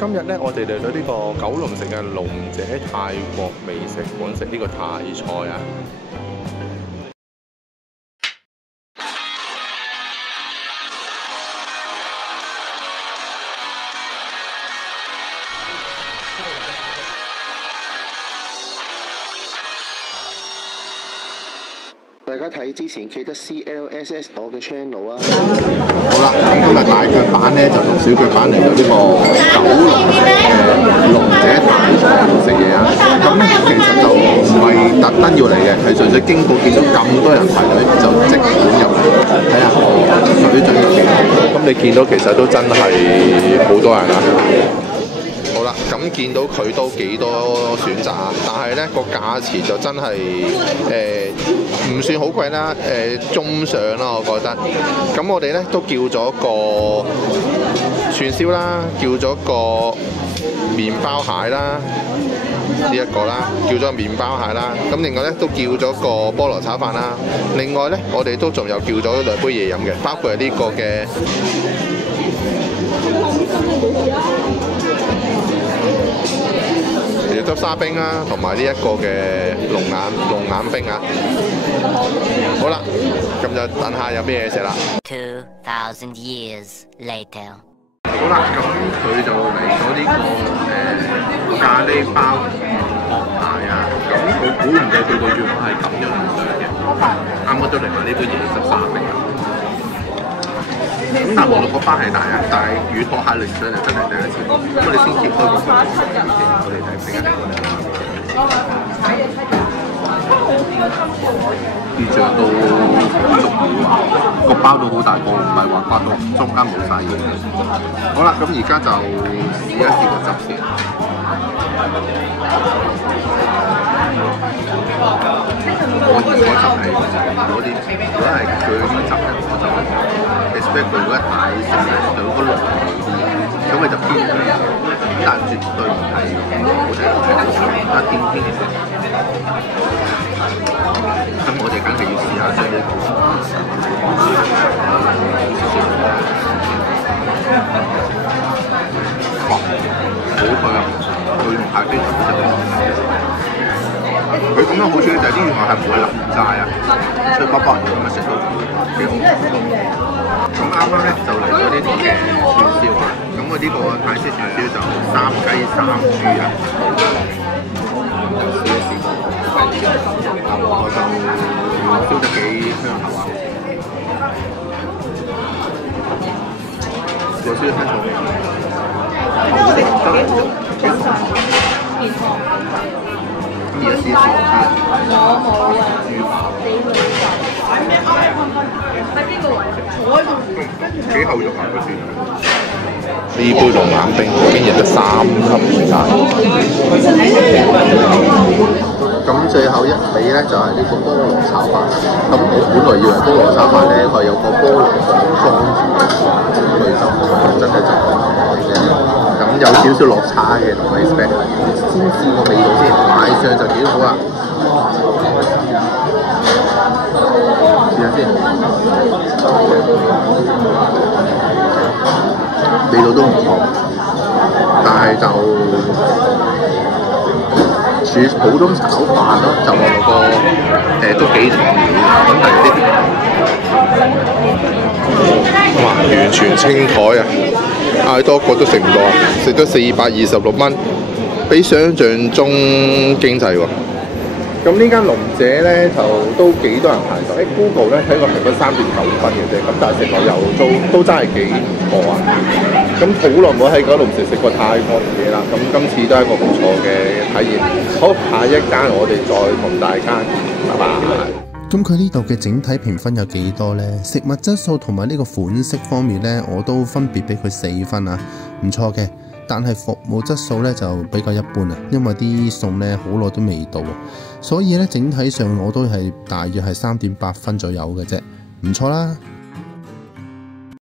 今日咧，我哋嚟到呢個九龍城嘅龍姐泰國美食館食呢個泰菜啊！大家睇之前記得 CLSS 我嘅 channel 啊！好啦，咁今日大腳版咧就同小腳版嚟到呢個九龍城嘅龍姐泰菜食嘢啊！咁咧其實就唔係特登要嚟嘅，係純粹經過見到咁多人排隊就即管入嚟睇下水準有幾好。咁你見到其實都真係好多人啊！好啦，咁見到佢都幾多選擇啊，但係咧個價錢就真係唔算好貴啦，中上啦，我覺得。咁我哋咧都叫咗個串燒啦，叫咗個麵包蟹啦，呢一個啦，叫咗個麵包蟹啦。咁另外咧都叫咗個菠蘿炒飯啦。另外咧我哋都仲有叫咗兩杯嘢飲嘅，包括係呢個嘅。椰汁沙冰啦，同埋呢一個嘅龍眼冰啊！好啦，咁就等下有咩嘢食啦。2000 years later。好啦，咁佢就嚟咗呢個咖喱鮑殼蟹啊！咁我估唔到佢個樣係咁樣上嘅，啱啱都嚟埋呢杯椰汁沙冰啊！咁但係無論個包係大啊，但係魚殼蟹嚟上就真係第一次。咁我哋先揭開個包先，我哋睇食下呢個。啲醬都好足料啊，個包都好大個，唔係話刮到中間冇晒嘢。好啦，咁而家就試一試個汁先。我如果就係嗰啲，如果係佢啲汁咧，我就 expect 佢如果太食咧，佢嗰個濃味啲，咁佢就偏甜，但絕對唔係我哋一偏嘅。咁我哋梗係要試下將呢個哇，好香啊！佢用蟹非常之正。佢咁樣好處咧就係啲魚係唔會淋齋啊，脆卜卜咁樣食到幾好。咁啱啱咧就嚟咗呢個嘅串燒啊！咁我呢個泰式串燒就3雞3豬啊！試一試我就燒得幾香口啊！個燒得香口味，咁而家試一試幾厚肉啊！佢算呢杯龍眼冰竟然得3級唔晒。咁最後一味咧就係呢個菠蘿炒飯。咁我本來以為菠蘿炒飯咧係有個菠蘿裝住嘅，佢就真係就咁有少少落差嘅同你 expect。先試個味道先，賣相就幾好啦。試下先，味道都唔錯，但係就似普通炒飯咯，就我個都幾甜嘅，咁但係呢啲哇完全清台啊！嗌多個都食唔過啊！食咗426蚊，比想像中經濟喎。咁呢間龍姐咧就都幾多人排隊。Google 咧睇個評分3.9分嘅啫，咁但係食落又都真係幾唔錯啊！咁好耐冇喺九龍城食過泰國嘢啦，咁今次都係一個唔錯嘅體驗。好，下一間我哋再同大家見，拜拜。咁佢呢度嘅整體評分有幾多呢？食物質素同埋呢個款式方面呢，我都分別俾佢4分啊，唔錯嘅。但係服務質素呢就比較一般啊，因為啲餸呢好耐都未到，所以呢整體上我都係大約係3.8分左右嘅啫，唔錯啦。